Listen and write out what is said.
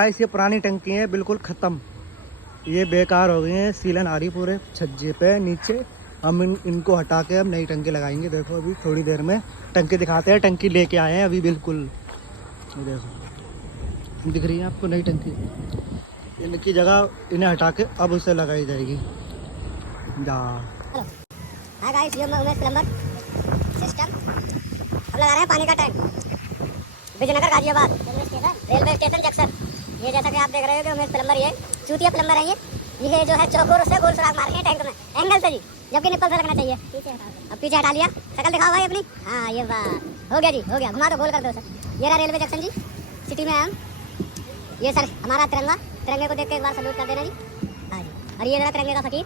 Guys ये पुरानी टंकी है, बिल्कुल ख़त्म, ये बेकार हो गई है, सीलन आ रही पूरे छज्जे पे नीचे। हम इनको हटा के हम नई टंकी लगाएंगे। देखो अभी थोड़ी देर में टंकी दिखाते हैं। टंकी लेके आए हैं अभी, बिल्कुल ये देखो दिख रही है आपको नई टंकी। इनकी जगह इन्हें हटा के अब उसे लगाई जाएगी। हाय गाइस, ये उमेश प्लम्बर सिस्टम अब लगा रहे हैं पानी का tank Vijaynagar Ghaziabad railway station junction. ये जैसा कि आप देख रहे हो कि उमेश प्लम्बर ये चूतिया प्लम्बर है। ये जो है चौकोर से गोल सुराख मार के टैंक में एंगल से जी, जबकि निप्पल से रखना चाहिए। अब पीछे हटा लिया, शकल दिखाओ भाई अपनी। हाँ ये बात हो गया जी, हो गया। घुमा दो, गोल कर दो सर। ये रहा रेलवे जंक्शन जी, सिटी में हम। ये सर हमारा तिरंगा, तिरंगे को देख के एक बार सल्यूट कर देना जी। हाँ जी, और ये रहा तिरंगे का फकीर।